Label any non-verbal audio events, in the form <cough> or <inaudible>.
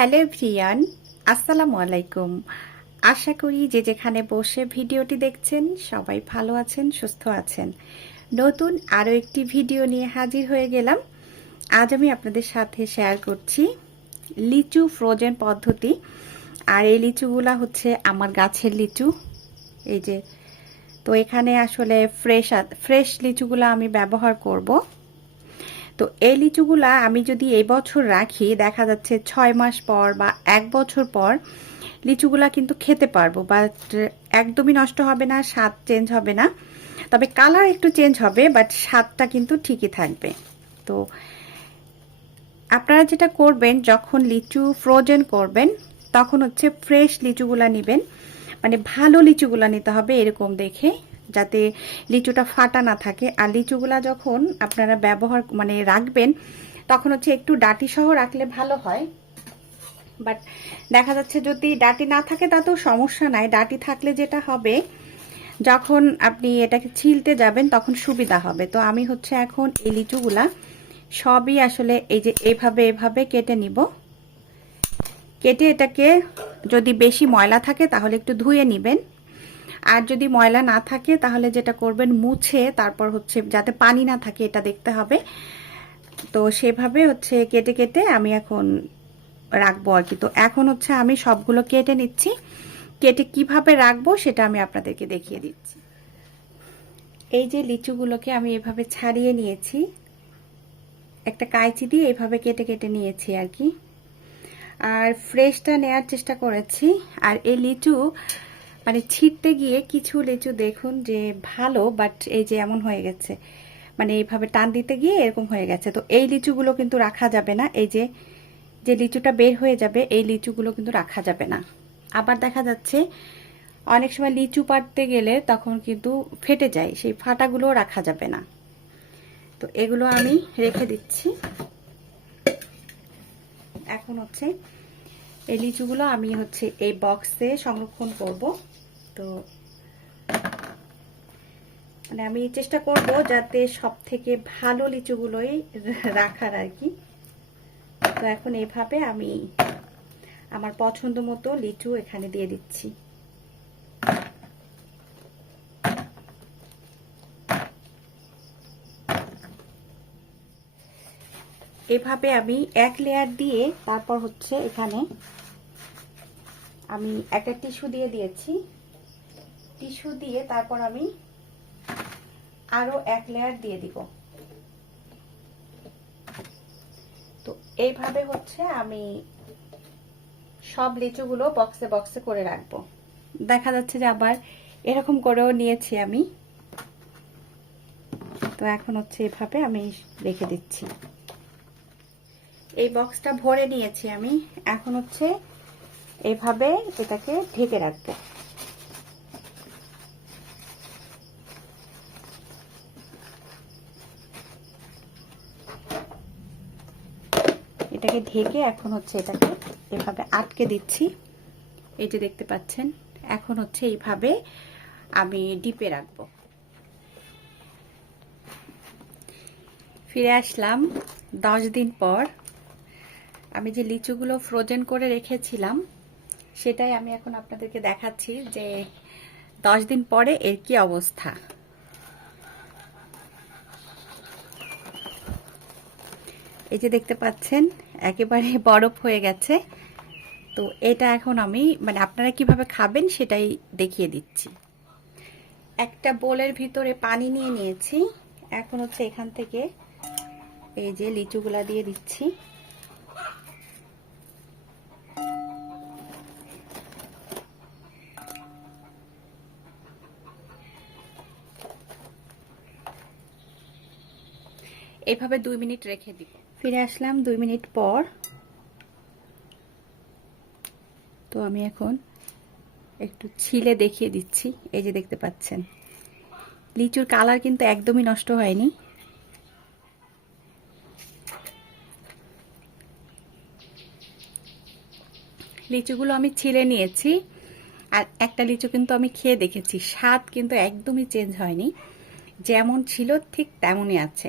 Hello Priyan আসসালামু আলাইকুম। আশা করি যে যেখানে বসে ভিডিওটি দেখছেন, সবাই ভালো আছেন, সুস্থ আছেন। নতুন আরও একটি ভিডিও নিয়ে হাজির হয়ে গেলাম। আজ আমি আপনাদের সাথে শেয়ার করছি লিচু ফ্রোজেন পদ্ধতি। আর এই লিচুগুলা হচ্ছে আমার গাছের লিচু। এই যে, তো এখানে আসলে ফ্রেশ ফ্রেশ লিচুগুলো আমি ব্যবহার করব। তো এই লিচুগুলা আমি যদি এই বছর রাখি, দেখা যাচ্ছে ছয় মাস পর বা এক বছর পর লিচুগুলা কিন্তু খেতে পারব বাট একদমই নষ্ট হবে না, স্বাদ চেঞ্জ হবে না। তবে কালার একটু চেঞ্জ হবে বাট স্বাদটা কিন্তু ঠিকই থাকবে। তো আপনারা যেটা করবেন, যখন লিচু ফ্রোজেন করবেন, তখন হচ্ছে ফ্রেশ লিচুগুলা নেবেন। মানে ভালো লিচুগুলা নিতে হবে এরকম দেখে। যাতে লিচুটা ফাটা না থাকে। আর লিচুগুলা যখন আপনারা ব্যবহার মানে রাখবেন, তখন হচ্ছে একটু ডাটি সহ রাখলে ভালো হয়। বাট দেখা যাচ্ছে যদি ডাটি না থাকে তাতেও সমস্যা নাই। ডাটি থাকলে যেটা হবে, যখন আপনি এটাকে ছিলতে যাবেন, তখন সুবিধা হবে। তো আমি হচ্ছে এখন এই লিচুগুলা সবই আসলে এই যে এইভাবে এভাবে কেটে নিব। কেটে এটাকে যদি বেশি ময়লা থাকে, তাহলে একটু ধুয়ে নেবেন। আর যদি ময়লা না থাকে, তাহলে যেটা করবেন, মুছে তারপর হচ্ছে যাতে পানি না থাকে, এটা দেখতে হবে। তো সেভাবে হচ্ছে কেটে কেটে আমি এখন রাখব আর কি। তো এখন হচ্ছে আমি সবগুলো কেটে নিচ্ছি। কেটে কীভাবে রাখব সেটা আমি আপনাদেরকে দেখিয়ে দিচ্ছি। এই যে লিচুগুলোকে আমি এভাবে ছাড়িয়ে নিয়েছি, একটা কাঁচি দিয়ে এভাবে কেটে কেটে নিয়েছি আর কি। আর ফ্রেশটা নেয়ার চেষ্টা করেছি। আর এই লিচু মানে ছিটতে গিয়ে কিছু লিচু দেখুন যে ভালো বাট এই যে এমন হয়ে গেছে। মানে এইভাবে টান দিতে গিয়ে এরকম হয়ে গেছে। তো এই লিচুগুলো কিন্তু রাখা যাবে না। এই যে যে লিচুটা বের হয়ে যাবে, এই লিচুগুলো কিন্তু রাখা যাবে না। আবার দেখা যাচ্ছে, অনেক সময় লিচু পাড়তে গেলে তখন কিন্তু ফেটে যায়, সেই ফাটাগুলো রাখা যাবে না। তো এগুলো আমি রেখে দিচ্ছি। এখন হচ্ছে, এই লিচুগুলো আমি হচ্ছে এই বক্সে সংরক্ষণ করব। তো মানে আমি চেষ্টা করব যাতে সব থেকে ভালো লিচুগুলোই রাখার আর কি। তো এখন এভাবে আমি আমার পছন্দ মতো লিচু এখানে দিয়ে দিচ্ছি। এভাবে আমি এক লেয়ার দিয়ে তারপর হচ্ছে এখানে আমি একটা টিস্যু দিয়ে দিয়েছি। টিস্যু দিয়ে তারপর আমি আরও এক লেয়ার দিয়ে দিব। তো এইভাবে হচ্ছে আমি সব লিচুগুলো বক্সে বক্সে করে রাখব। দেখা যাচ্ছে যে আবার এরকম করেও নিয়েছি আমি। তো এখন হচ্ছে এভাবে আমি রেখে দিচ্ছি। এই বক্সটা ভরে নিয়েছি আমি। এখন হচ্ছে এভাবে এটাকে ঢেকে রাখব। এটাকে ঢেকে এখন হচ্ছে এটাকে এভাবে আটকে দিচ্ছি। এই যে দেখতে পাচ্ছেন, এখন হচ্ছে এইভাবে আমি ডিপে রাখব। ফিরে আসলাম দশ দিন পর। আমি যে লিচুগুলো ফ্রোজেন করে রেখেছিলাম, সেটাই আমি এখন আপনাদেরকে দেখাচ্ছি যে দশ দিন পরে এর কি অবস্থা। এই যে দেখতে পাচ্ছেন একেবারে <laughs> বরফ হয়ে গেছে। তো এটা এখন আমি মানে আপনারা কীভাবে খাবেন সেটাই দেখিয়ে দিচ্ছি। একটা বোলের ভিতরে পানি নিয়ে নিয়েছি। এখন হচ্ছে এখান থেকে এই যে লিচুগুলা দিয়ে দিচ্ছি। এভাবে দুই মিনিট রেখে দিব। ফিরে আসলাম দুই মিনিট পর। তো আমি এখন একটু ছিলে দেখিয়ে দিচ্ছি, এই যে দেখতে পাচ্ছেন। লিচুর কালার কিন্তু একদমই নষ্ট হয়নি। লিচুগুলো আমি ছিলে নিয়েছি, আর একটা লিচু কিন্তু আমি খেয়ে দেখেছি। স্বাদ কিন্তু একদমই চেঞ্জ হয়নি। যেমন ছিল ঠিক তেমনই আছে।